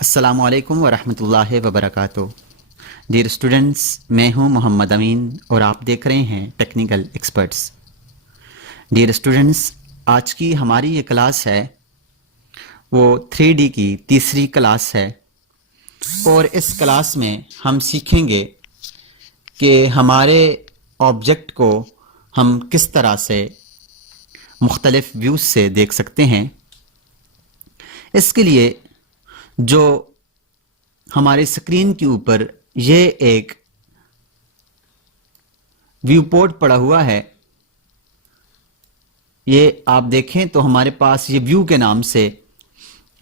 अस्सलामु अलैकुम वरहमतुल्लाहि वबरकातुहू। डियर स्टूडेंट्स, मैं हूं मोहम्मद अमीन और आप देख रहे हैं टेक्निकल एक्सपर्ट्स। डियर स्टूडेंट्स, आज की हमारी ये क्लास है वो 3D की तीसरी क्लास है और इस क्लास में हम सीखेंगे कि हमारे ऑब्जेक्ट को हम किस तरह से मुख्तलिफ व्यूज़ से देख सकते हैं। इसके लिए जो हमारे स्क्रीन के ऊपर ये एक व्यू पोर्ट पड़ा हुआ है, ये आप देखें तो हमारे पास ये व्यू के नाम से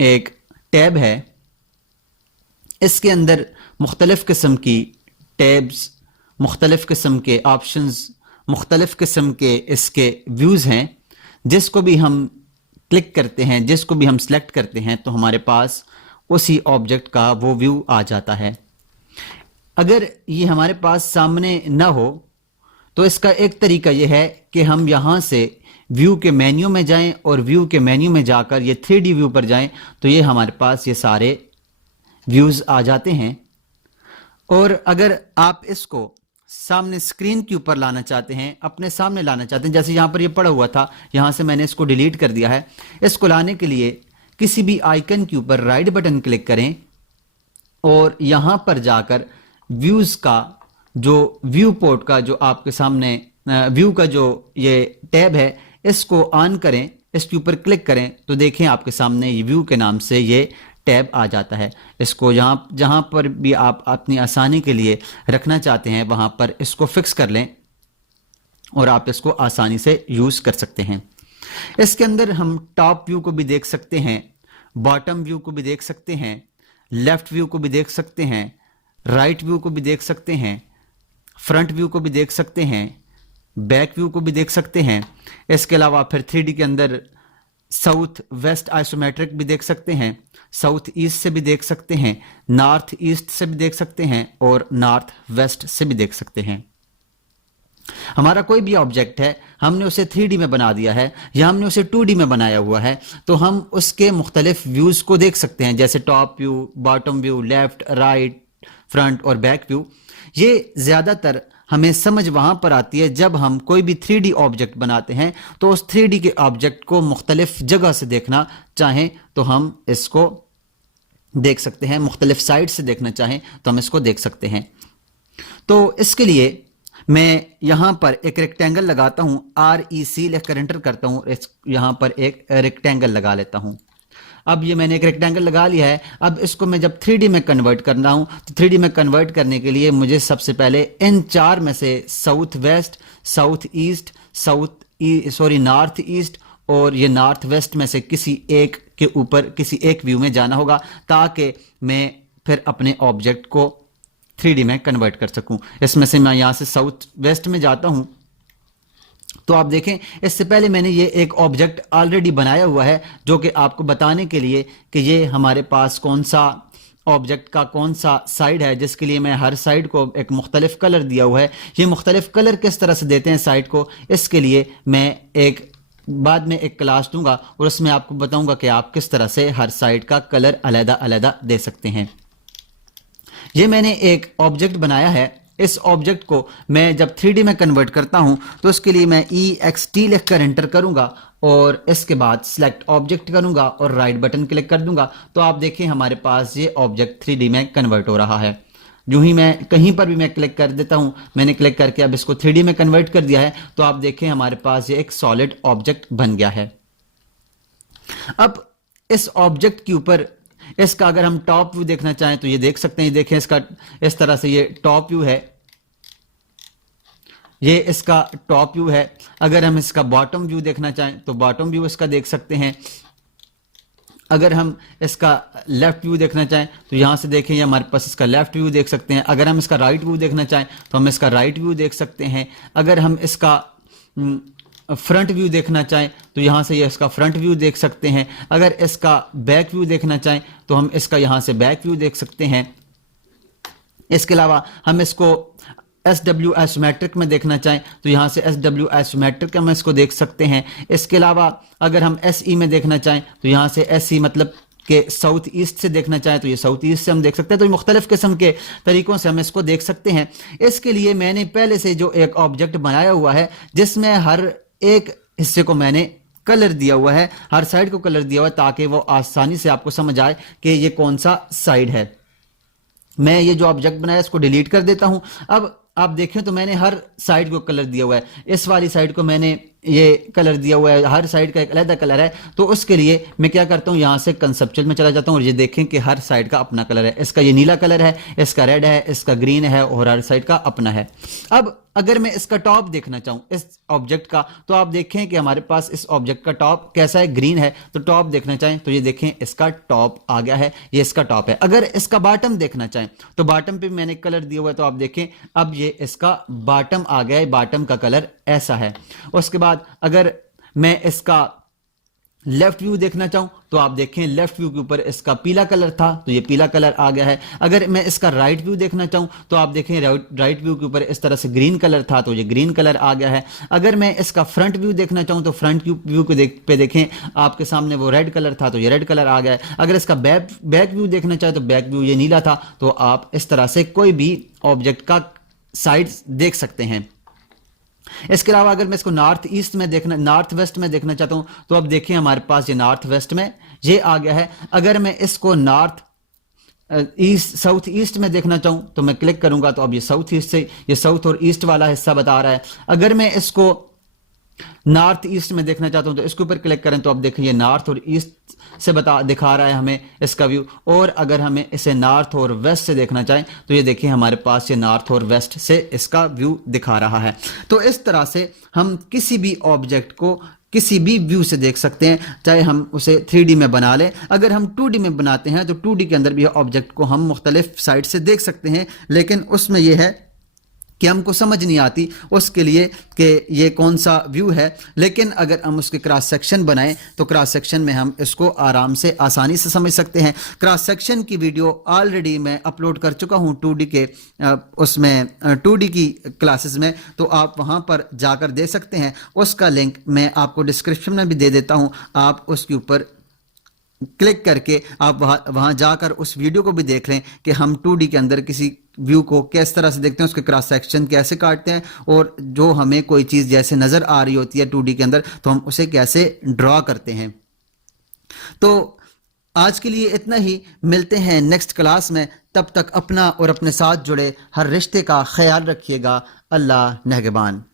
एक टैब है। इसके अंदर मुख्तलिफ किस्म की टैब्स, मुख्तलिफ किस्म के ऑप्शंस, मुख्तलिफ किस्म के इसके व्यूज़ हैं। जिसको भी हम क्लिक करते हैं, जिसको भी हम सेलेक्ट करते हैं तो हमारे पास उसी ऑब्जेक्ट का वो व्यू आ जाता है। अगर ये हमारे पास सामने ना हो तो इसका एक तरीका ये है कि हम यहाँ से व्यू के मेन्यू में जाएं और व्यू के मेन्यू में जाकर ये 3D व्यू पर जाएं तो ये हमारे पास ये सारे व्यूज़ आ जाते हैं। और अगर आप इसको सामने स्क्रीन के ऊपर लाना चाहते हैं, अपने सामने लाना चाहते हैं, जैसे यहाँ पर ये पड़ा हुआ था, यहाँ से मैंने इसको डिलीट कर दिया है। इसको लाने के लिए किसी भी आइकन के ऊपर राइट बटन क्लिक करें और यहाँ पर जाकर व्यूज़ का जो व्यू पोर्ट का जो आपके सामने व्यू का जो ये टैब है इसको ऑन करें, इसके ऊपर क्लिक करें तो देखें आपके सामने ये व्यू के नाम से ये टैब आ जाता है। इसको जहाँ पर भी आप अपनी आसानी के लिए रखना चाहते हैं वहाँ पर इसको फिक्स कर लें और आप इसको आसानी से यूज़ कर सकते हैं। इसके अंदर हम टॉप व्यू को भी देख सकते हैं, बॉटम व्यू को भी देख सकते हैं, लेफ्ट व्यू को भी देख सकते हैं, राइट व्यू को भी देख सकते हैं, फ्रंट व्यू को भी देख सकते हैं, बैक व्यू को भी देख सकते हैं। इसके अलावा फिर 3D के अंदर साउथ वेस्ट आइसोमेट्रिक भी देख सकते हैं, साउथ ईस्ट से भी देख सकते हैं, नॉर्थ ईस्ट से भी देख सकते हैं और नॉर्थ वेस्ट से भी देख सकते हैं। हमारा कोई भी ऑब्जेक्ट है, हमने उसे 3D में बना दिया है या हमने उसे 2D में बनाया हुआ है तो हम उसके मुख्तलिफ व्यूज़ को देख सकते हैं, जैसे top view, bottom view, left, right, front और बैक व्यू। ये ज़्यादातर हमें समझ वहाँ पर आती है जब हम कोई भी 3D ऑब्जेक्ट बनाते हैं तो उस 3D के ऑब्जेक्ट को मुख्तलिफ जगह से देखना चाहें तो हम इसको देख सकते हैं, मुख्तलिफ साइड से देखना चाहें तो हम इसको देख सकते हैं। तो इसके लिए मैं यहाँ पर एक रेक्टेंगल लगाता हूँ, REC लिखकर एंटर करता हूँ, यहाँ पर एक रेक्टेंगल लगा लेता हूँ। अब ये मैंने एक रेक्टेंगल लगा लिया है। अब इसको मैं जब 3D में कन्वर्ट करना हूँ तो 3D में कन्वर्ट करने के लिए मुझे सबसे पहले इन चार में से south west, south east, north east और ये नॉर्थ वेस्ट में से किसी एक के ऊपर किसी एक व्यू में जाना होगा ताकि मैं फिर अपने ऑब्जेक्ट को 3D में कन्वर्ट कर सकूं। इसमें से मैं यहाँ से साउथ वेस्ट में जाता हूँ तो आप देखें इससे पहले मैंने ये एक ऑब्जेक्ट ऑलरेडी बनाया हुआ है जो कि आपको बताने के लिए कि ये हमारे पास कौन सा ऑब्जेक्ट का कौन सा साइड है, जिसके लिए मैं हर साइड को एक मुख्तलिफ कलर दिया हुआ है। ये मुख्तलिफ कलर किस तरह से देते हैं साइड को, इसके लिए मैं एक बाद में एक क्लास दूंगा और उसमें आपको बताऊंगा कि आप किस तरह से हर साइड का कलर अलग अलग दे सकते हैं। ये मैंने एक ऑब्जेक्ट बनाया है। इस ऑब्जेक्ट को मैं जब 3D में कन्वर्ट करता हूं तो उसके लिए मैं EXT लिखकर एंटर करूंगा और इसके बाद सिलेक्ट ऑब्जेक्ट करूंगा और राइट बटन क्लिक कर दूंगा तो आप देखें हमारे पास ये ऑब्जेक्ट 3D में कन्वर्ट हो रहा है। यूं ही मैं कहीं पर भी मैं क्लिक कर देता हूं, मैंने क्लिक करके अब इसको 3D में कन्वर्ट कर दिया है तो आप देखें हमारे पास ये एक सॉलिड ऑब्जेक्ट बन गया है। अब इस ऑब्जेक्ट के ऊपर इसका अगर हम टॉप व्यू देखना चाहें तो ये देख सकते हैं। ये देखें इसका इस तरह से ये टॉप व्यू है, ये इसका टॉप व्यू है। अगर हम इसका बॉटम व्यू देखना चाहें तो बॉटम व्यू इसका देख सकते हैं। अगर हम इसका लेफ्ट व्यू देखना चाहें तो यहां से देखें ये हमारे पास इसका लेफ्ट व्यू देख सकते हैं। अगर हम इसका राइट व्यू देखना चाहें तो हम इसका राइट व्यू देख सकते हैं। अगर हम इसका फ्रंट व्यू देखना चाहें तो यहाँ से ये इसका फ्रंट व्यू देख सकते हैं। अगर इसका बैक व्यू देखना चाहें तो हम इसका यहाँ से बैक व्यू देख सकते हैं। इसके अलावा हम इसको SW आइसोमेट्रिक में देखना चाहें तो यहाँ से SW आइसोमेट्रिक हम इसको देख सकते हैं। इसके अलावा अगर हम SE में देखना चाहें तो यहाँ से SE मतलब कि साउथ ईस्ट से देखना चाहें तो ये साउथ ईस्ट से हम देख सकते हैं। तो मुख्तलिफ किस्म के तरीकों से हम इसको देख सकते हैं। इसके लिए मैंने पहले से जो एक ऑब्जेक्ट बनाया हुआ है जिसमें हर एक हिस्से को मैंने कलर दिया हुआ है, हर साइड को कलर दिया हुआ है, ताकि वो आसानी से आपको समझ आए कि ये कौन सा साइड है। मैं ये जो ऑब्जेक्ट बनाया इसको डिलीट कर देता हूं। अब आप देखें तो मैंने हर साइड को कलर दिया हुआ है। इस वाली साइड को मैंने ये कलर दिया हुआ है, हर साइड का एक अलग कलर है। तो उसके लिए मैं क्या करता हूं, यहां से कंसेप्चुअल में चला जाता हूं और ये देखें कि हर साइड का अपना कलर है। इसका ये नीला कलर है, इसका रेड है, इसका ग्रीन है और हर साइड का अपना है। अब अगर मैं इसका टॉप देखना चाहूं इस ऑब्जेक्ट का, तो आप देखें कि हमारे पास इस ऑब्जेक्ट का टॉप कैसा है, ग्रीन है। तो टॉप देखना चाहें तो ये देखें इसका टॉप आ गया है, ये इसका टॉप है। अगर इसका बॉटम देखना चाहें तो बॉटम पे मैंने कलर दिया हुआ है, तो आप देखें अब ये इसका बॉटम आ गया है, बॉटम का कलर ऐसा है। उसके बाद अगर मैं इसका लेफ्ट व्यू देखना चाहूं तो आप देखें लेफ्ट व्यू के ऊपर इसका पीला कलर था, तो ये पीला कलर आ गया है। अगर मैं इसका राइट व्यू देखना चाहूं तो आप देखें राइट व्यू के ऊपर इस तरह से ग्रीन कलर था, तो ये ग्रीन कलर आ गया है। अगर मैं इसका फ्रंट व्यू देखना चाहूं तो फ्रंट व्यू पे देखें आपके सामने वो रेड कलर था, तो ये रेड कलर आ गया है। अगर इसका बैक व्यू देखना चाहे तो बैक व्यू ये नीला था। तो आप इस तरह से कोई भी ऑब्जेक्ट का साइड देख सकते हैं। इसके अलावा अगर मैं इसको नॉर्थ वेस्ट में देखना चाहता हूं तो अब देखिए हमारे पास ये नॉर्थ वेस्ट में ये आ गया है। अगर मैं इसको साउथ ईस्ट में देखना चाहूं तो मैं क्लिक करूंगा तो अब ये साउथ ईस्ट से ये साउथ और ईस्ट वाला हिस्सा बता रहा है। अगर मैं इसको नॉर्थ ईस्ट में देखना चाहता हूं तो इसके ऊपर क्लिक करें तो अब देखें ये नॉर्थ और ईस्ट से दिखा रहा है हमें इसका व्यू। और अगर हमें इसे नॉर्थ और वेस्ट से देखना चाहें तो ये देखिए हमारे पास ये नॉर्थ और वेस्ट से इसका व्यू दिखा रहा है। तो इस तरह से हम किसी भी ऑब्जेक्ट को किसी भी व्यू से देख सकते हैं, चाहे हम उसे 3D में बना लें। अगर हम 2D में बनाते हैं तो 2D के अंदर भी ऑब्जेक्ट को हम मुख्तलिफ साइड से देख सकते हैं, लेकिन उसमें यह है कि हमको समझ नहीं आती उसके लिए कि ये कौन सा व्यू है। लेकिन अगर हम उसके क्रॉस सेक्शन बनाएं तो क्रॉस सेक्शन में हम इसको आराम से आसानी से समझ सकते हैं। क्रॉस सेक्शन की वीडियो ऑलरेडी मैं अपलोड कर चुका हूं 2D के उसमें 2D की क्लासेस में, तो आप वहां पर जाकर दे सकते हैं। उसका लिंक मैं आपको डिस्क्रिप्शन में भी दे देता हूं। आप उसके ऊपर क्लिक करके आप वहां जाकर उस वीडियो को भी देख लें कि हम 2D के अंदर किसी व्यू को किस तरह से देखते हैं, उसके क्रॉस सेक्शन कैसे काटते हैं, और जो हमें कोई चीज़ जैसे नज़र आ रही होती है 2D के अंदर तो हम उसे कैसे ड्रॉ करते हैं। तो आज के लिए इतना ही, मिलते हैं नेक्स्ट क्लास में। तब तक अपना और अपने साथ जुड़े हर रिश्ते का ख्याल रखिएगा। अल्लाह नेहगबान।